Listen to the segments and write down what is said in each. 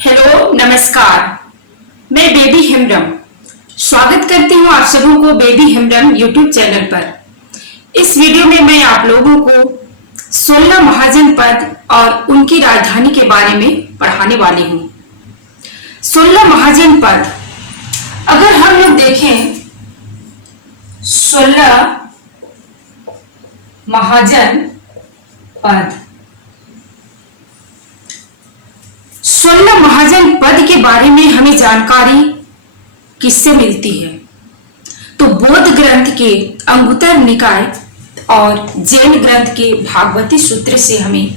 Hello नमस्कार। मैं baby Hembrom स्वागत करती हूँ आप सबों को बेबी हेम्ब्रम यूट्यूब चैनल पर। इस वीडियो में मैं आप लोगों को 16 महाजनपद और उनकी राजधानी के बारे में पढ़ाने वाली हूँ। 16 महाजनपद अगर हम लोग देखें 16 महाजनपद 16 महाजनपद के बारे में हमें जानकारी किससे मिलती है? तो बौद्ध ग्रंथ के अंगुत्तर निकाय और जैन ग्रंथ के भागवती सूत्र से हमें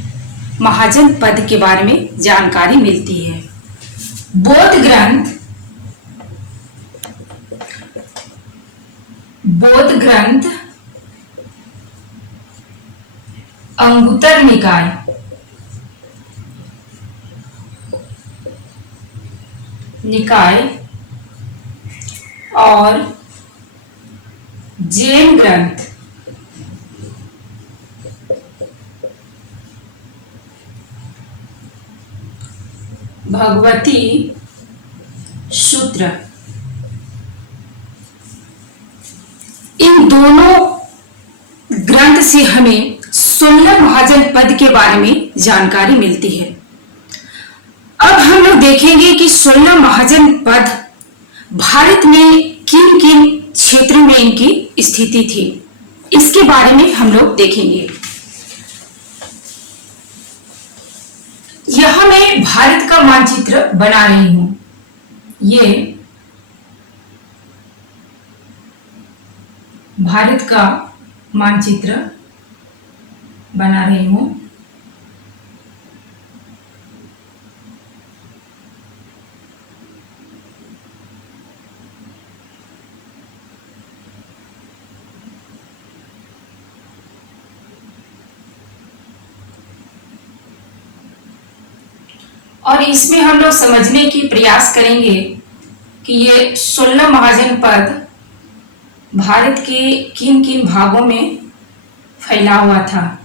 महाजनपद के बारे में जानकारी मिलती है। बौद्ध ग्रंथ अंगुत्तर निकाय और जैन ग्रंथ भगवती सूत्र, इन दोनों ग्रंथ से हमें 16 महाजनपद के बारे में जानकारी मिलती है। अब हम लोग देखेंगे कि 16 महाजनपद भारत में किन किन क्षेत्रों में इनकी स्थिति थी, इसके बारे में हम लोग देखेंगे। यहां मैं भारत का मानचित्र बना रही हूं। ये भारत का मानचित्र बना रही हूं। और इसमें हम लोग समझने की प्रयास करेंगे कि ये 16 महाजनपद भारत के किन किन भागों में फैला हुआ था।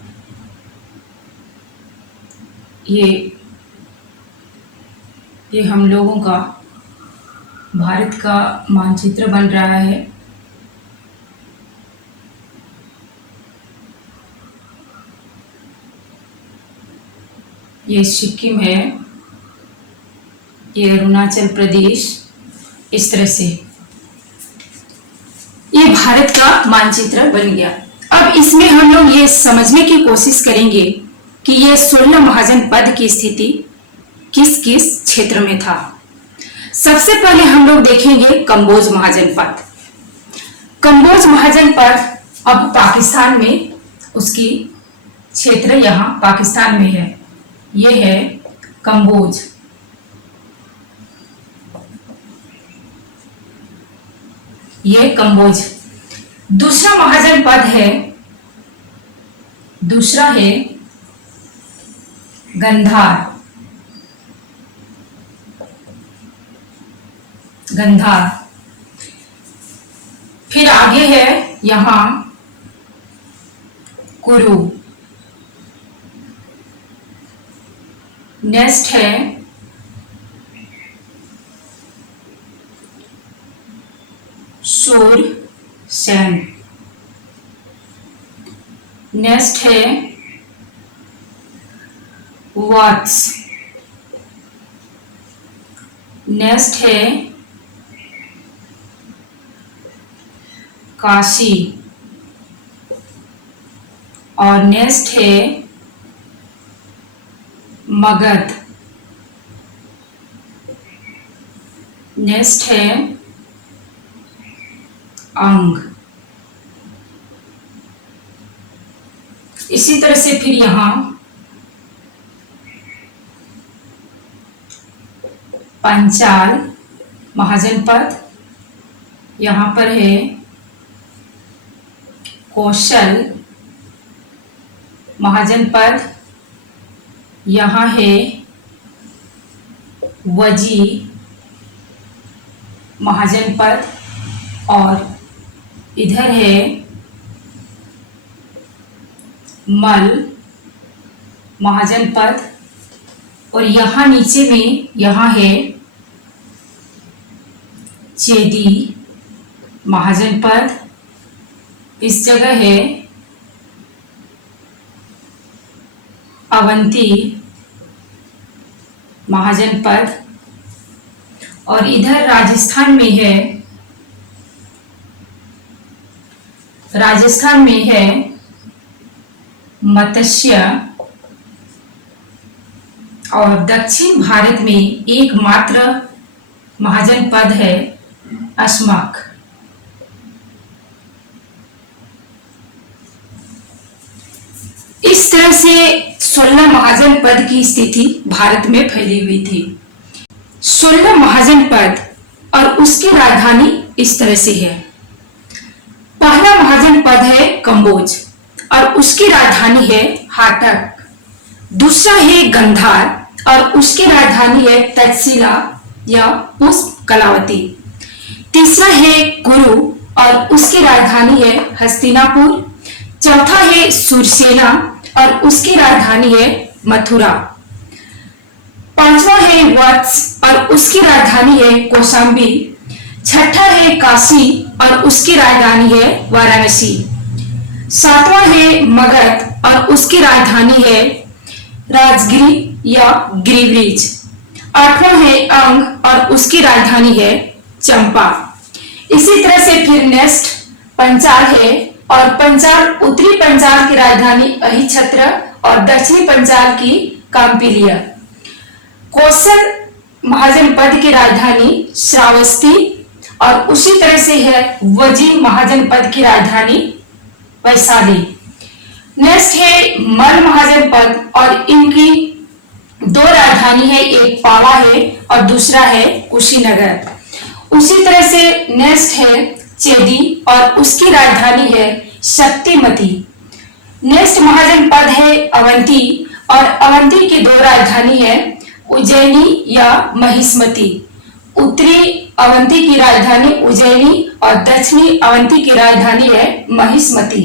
ये हम लोगों का भारत का मानचित्र बन रहा है। ये सिक्किम है, ये अरुणाचल प्रदेश, इस तरह से ये भारत का मानचित्र बन गया। अब इसमें हम लोग ये समझने की कोशिश करेंगे कि ये 16 महाजनपद की स्थिति किस किस क्षेत्र में था। सबसे पहले हम लोग देखेंगे कंबोज महाजनपद। कंबोज महाजनपद अब पाकिस्तान में, उसकी क्षेत्र यहाँ पाकिस्तान में है। ये है कंबोज। ये कंबोज। दूसरा महाजनपद है, दूसरा है गंधार। फिर आगे है यहां कुरु। नेक्स्ट है सूरसेन। नेक्स्ट है वत्स। नेक्स्ट है काशी और नेक्स्ट है मगध। नेक्स्ट है अंग। इसी तरह से फिर यहां पंचाल महाजनपद, यहां पर है कौशल महाजनपद, यहां है वजी महाजनपद और इधर है मल महाजनपद और यहाँ नीचे में यहाँ है चेदी महाजनपद, इस जगह है अवंती महाजनपद, और इधर राजस्थान में है मत्स्य, और दक्षिण भारत में एकमात्र महाजनपद है अस्मक। इस तरह से 16 महाजनपद की स्थिति भारत में फैली हुई थी। 16 महाजनपद और उसकी राजधानी इस तरह से है। पहला महाजनपद है कंबोज और उसकी राजधानी है हाटक। दूसरा है गंधार और उसकी राजधानी है तक्षशिला या पुष्प कलावती। तीसरा है कुरु और उसकी राजधानी है हस्तिनापुर। चौथा है सुरसेना और उसकी राजधानी है मथुरा। पांचवा है वत्स और उसकी राजधानी है कौशाम्बी। छठा है काशी और उसकी राजधानी है वाराणसी। सातवां है मगध और उसकी राजधानी है राजगिरी या गिरिब्रिज। आठवां है अंग और उसकी राजधानी है चंपा। इसी तरह से फिर नेक्स्ट पंचाल है, और पंचाल उत्तरी पंचाल की राजधानी अहिछत्र और दक्षिणी पंचाल की काम्पिलिया। कौशल महाजनपद की राजधानी श्रावस्ती और उसी तरह से है वजी महाजनपद की राजधानी वैशाली। नेक्स्ट है मल महाजनपद और इनकी दो राजधानी है, एक पावा है और दूसरा है कुशीनगर। उसी तरह से नेक्स्ट है चेदी और उसकी राजधानी है शक्तिमती। नेक्स्ट महाजनपद है अवंती और अवंती की दो राजधानी है उज्जैनी या महिष्मती। उत्तरी अवंती की राजधानी उज्जैनी और दक्षिणी अवंती की राजधानी है महिष्मती।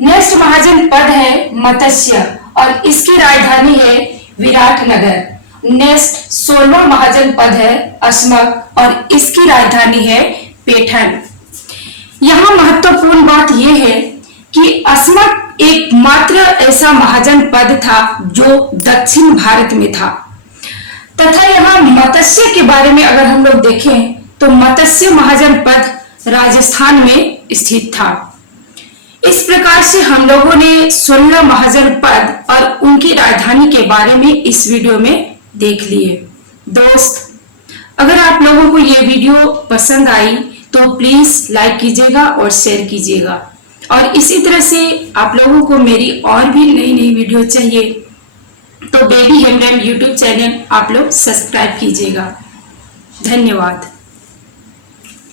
नेक्स्ट महाजनपद है मत्स्य और इसकी राजधानी है विराटनगर। नेक्स्ट 16वां महाजनपद है अस्मक और इसकी राजधानी है पैठण। यहाँ महत्वपूर्ण बात यह है कि अस्मक एकमात्र ऐसा महाजनपद था जो दक्षिण भारत में था, तथा यहाँ मत्स्य के बारे में अगर हम लोग देखें तो मत्स्य महाजनपद राजस्थान में स्थित था। इस प्रकार से हम लोगों ने 16 महाजनपद और उनकी राजधानी के बारे में इस वीडियो में देख लिए। दोस्त, अगर आप लोगों को ये वीडियो पसंद आई तो प्लीज लाइक कीजिएगा और शेयर कीजिएगा, और इसी तरह से आप लोगों को मेरी और भी नई नई वीडियो चाहिए तो बेबी हेमरेम यूट्यूब चैनल आप लोग सब्सक्राइब कीजिएगा। धन्यवाद।